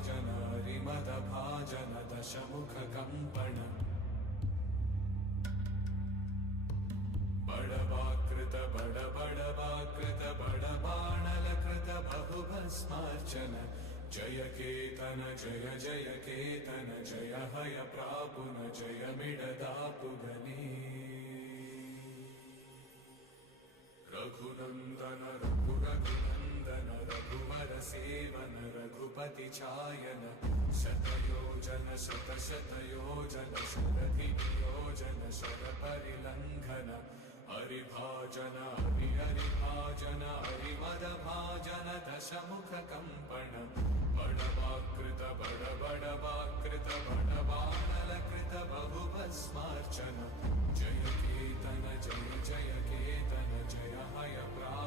भाजन हरिमद भाजन दशमुख कंपन बड़वाकृत बड़वाकृत बड़बाणलकृत बहुभस्मार्चन जय केतन जय जय केतन जय हय प्रापुन जय मिडदापुगनी रघुनंदन रघुनंदन रघुवर सेवन रघुपति चायन शतयोजन शतशतयोजन शरधियोजन शर परिलंघन हरिभाजन हरिभाजन हरिमद भाजन दशमुख कंपन बड़वाकृत बड़वाकृत बड़बाणलकृत बहुभस्मार्चन जय केतन जय जय केतन जय हय प्राप